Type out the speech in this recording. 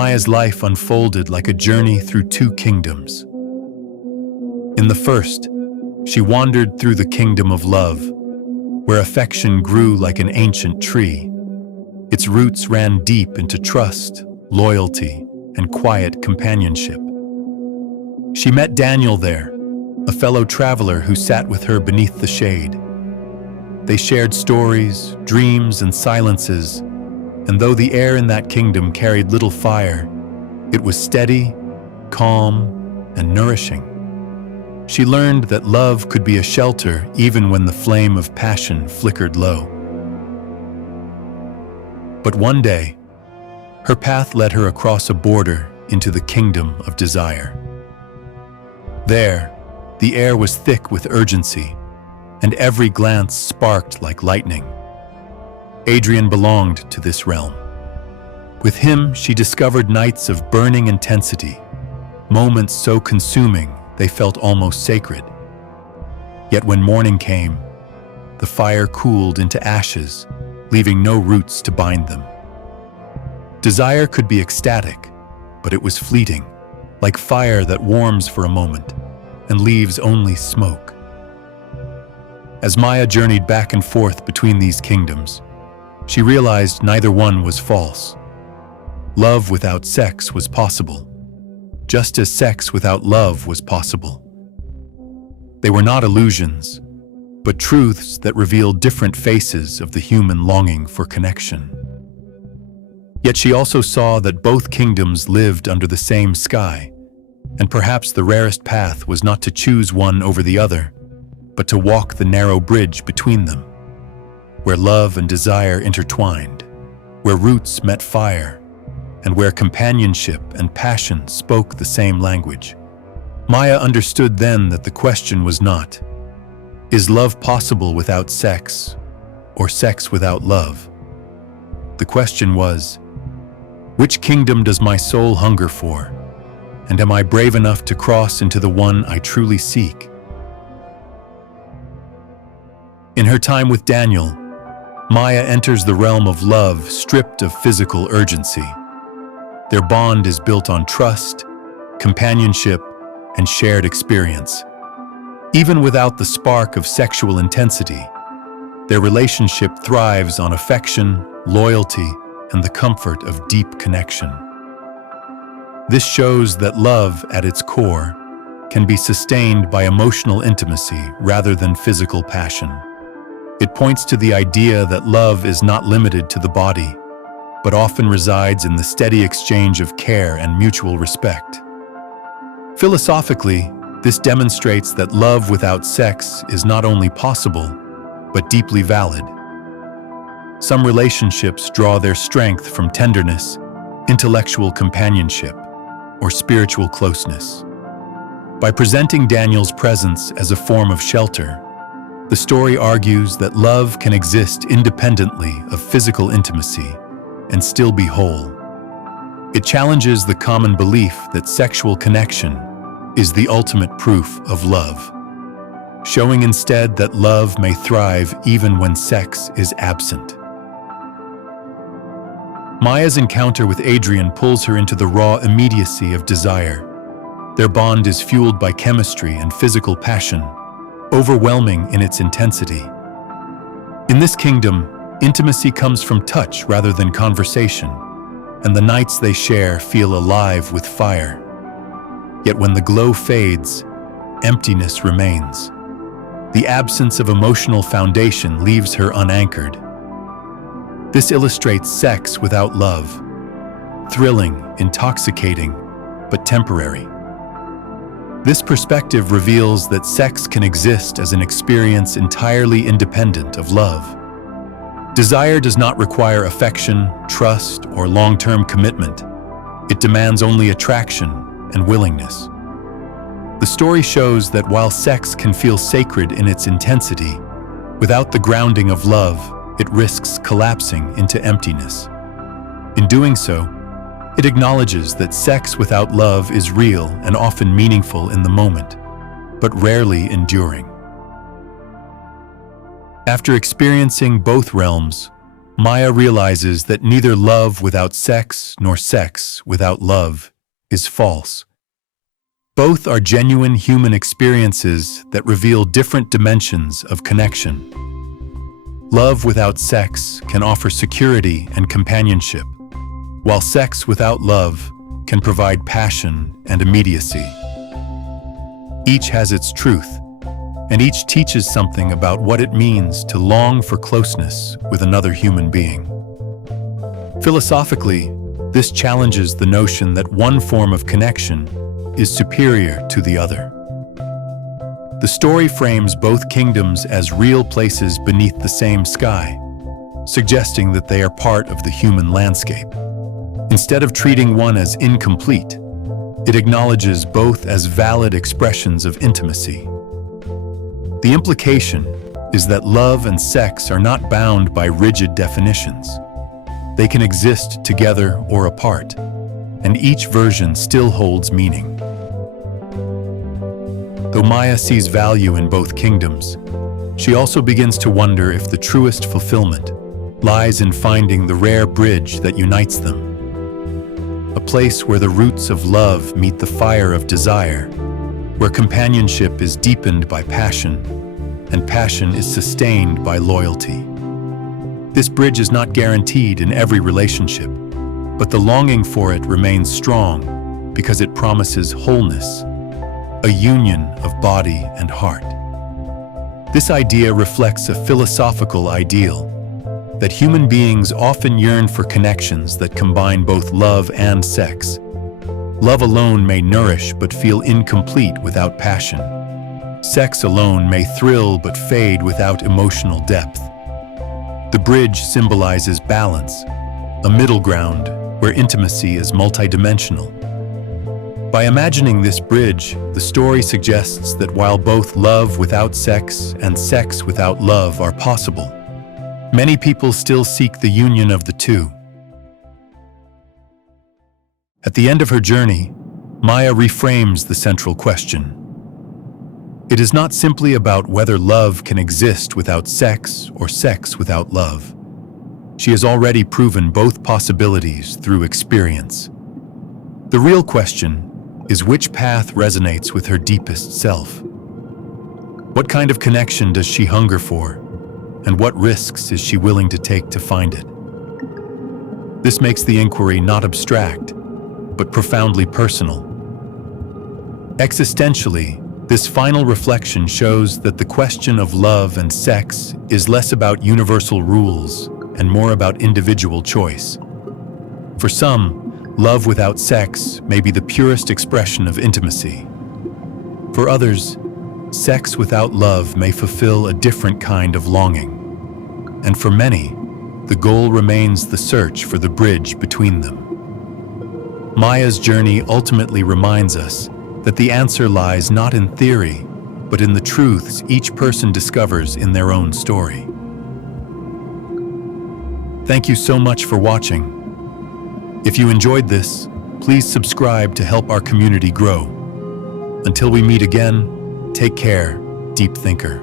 Maya's life unfolded like a journey through two kingdoms. In the first, she wandered through the kingdom of love, where affection grew like an ancient tree. Its roots ran deep into trust, loyalty, and quiet companionship. She met Daniel there, a fellow traveler who sat with her beneath the shade. They shared stories, dreams, and silences, and though the air in that kingdom carried little fire, it was steady, calm, and nourishing. She learned that love could be a shelter even when the flame of passion flickered low. But one day, her path led her across a border into the kingdom of desire. There, the air was thick with urgency, and every glance sparked like lightning. Adrian belonged to this realm. With him, she discovered nights of burning intensity, moments so consuming they felt almost sacred. Yet when morning came, the fire cooled into ashes, leaving no roots to bind them. Desire could be ecstatic, but it was fleeting, like fire that warms for a moment and leaves only smoke. As Maya journeyed back and forth between these kingdoms, she realized neither one was false. Love without sex was possible, just as sex without love was possible. They were not illusions, but truths that revealed different faces of the human longing for connection. Yet she also saw that both kingdoms lived under the same sky, and perhaps the rarest path was not to choose one over the other, but to walk the narrow bridge between them, where love and desire intertwined, where roots met fire, and where companionship and passion spoke the same language. Maya understood then that the question was not, is love possible without sex, or sex without love? The question was, which kingdom does my soul hunger for, and am I brave enough to cross into the one I truly seek? In her time with Daniel, Maya enters the realm of love stripped of physical urgency. Their bond is built on trust, companionship, and shared experience. Even without the spark of sexual intensity, their relationship thrives on affection, loyalty, and the comfort of deep connection. This shows that love, at its core, can be sustained by emotional intimacy rather than physical passion. It points to the idea that love is not limited to the body, but often resides in the steady exchange of care and mutual respect. Philosophically, this demonstrates that love without sex is not only possible, but deeply valid. Some relationships draw their strength from tenderness, intellectual companionship, or spiritual closeness. By presenting Daniel's presence as a form of shelter, the story argues that love can exist independently of physical intimacy and still be whole. It challenges the common belief that sexual connection is the ultimate proof of love, showing instead that love may thrive even when sex is absent. Maya's encounter with Adrian pulls her into the raw immediacy of desire. Their bond is fueled by chemistry and physical passion, overwhelming in its intensity. In this kingdom, intimacy comes from touch rather than conversation, and the nights they share feel alive with fire. Yet when the glow fades, emptiness remains. The absence of emotional foundation leaves her unanchored. This illustrates sex without love, thrilling, intoxicating, but temporary. This perspective reveals that sex can exist as an experience entirely independent of love. Desire does not require affection, trust, or long-term commitment. It demands only attraction and willingness. The story shows that while sex can feel sacred in its intensity, without the grounding of love, it risks collapsing into emptiness. In doing so, it acknowledges that sex without love is real and often meaningful in the moment, but rarely enduring. After experiencing both realms, Maya realizes that neither love without sex nor sex without love is false. Both are genuine human experiences that reveal different dimensions of connection. Love without sex can offer security and companionship, while sex without love can provide passion and immediacy. Each has its truth, and each teaches something about what it means to long for closeness with another human being. Philosophically, this challenges the notion that one form of connection is superior to the other. The story frames both kingdoms as real places beneath the same sky, suggesting that they are part of the human landscape. Instead of treating one as incomplete, it acknowledges both as valid expressions of intimacy. The implication is that love and sex are not bound by rigid definitions. They can exist together or apart, and each version still holds meaning. Though Maya sees value in both kingdoms, she also begins to wonder if the truest fulfillment lies in finding the rare bridge that unites them. A place where the roots of love meet the fire of desire, where companionship is deepened by passion, and passion is sustained by loyalty. This bridge is not guaranteed in every relationship, but the longing for it remains strong because it promises wholeness, a union of body and heart. This idea reflects a philosophical ideal that human beings often yearn for connections that combine both love and sex. Love alone may nourish but feel incomplete without passion. Sex alone may thrill but fade without emotional depth. The bridge symbolizes balance, a middle ground where intimacy is multidimensional. By imagining this bridge, the story suggests that while both love without sex and sex without love are possible, many people still seek the union of the two. At the end of her journey, Maya reframes the central question. It is not simply about whether love can exist without sex or sex without love. She has already proven both possibilities through experience. The real question is which path resonates with her deepest self. What kind of connection does she hunger for, and what risks is she willing to take to find it? This makes the inquiry not abstract, but profoundly personal. Existentially, this final reflection shows that the question of love and sex is less about universal rules and more about individual choice. For some, love without sex may be the purest expression of intimacy. For others, sex without love may fulfill a different kind of longing. And for many, the goal remains the search for the bridge between them. Maya's journey ultimately reminds us that the answer lies not in theory, but in the truths each person discovers in their own story. Thank you so much for watching. If you enjoyed this, please subscribe to help our community grow. Until we meet again, take care, deep thinker.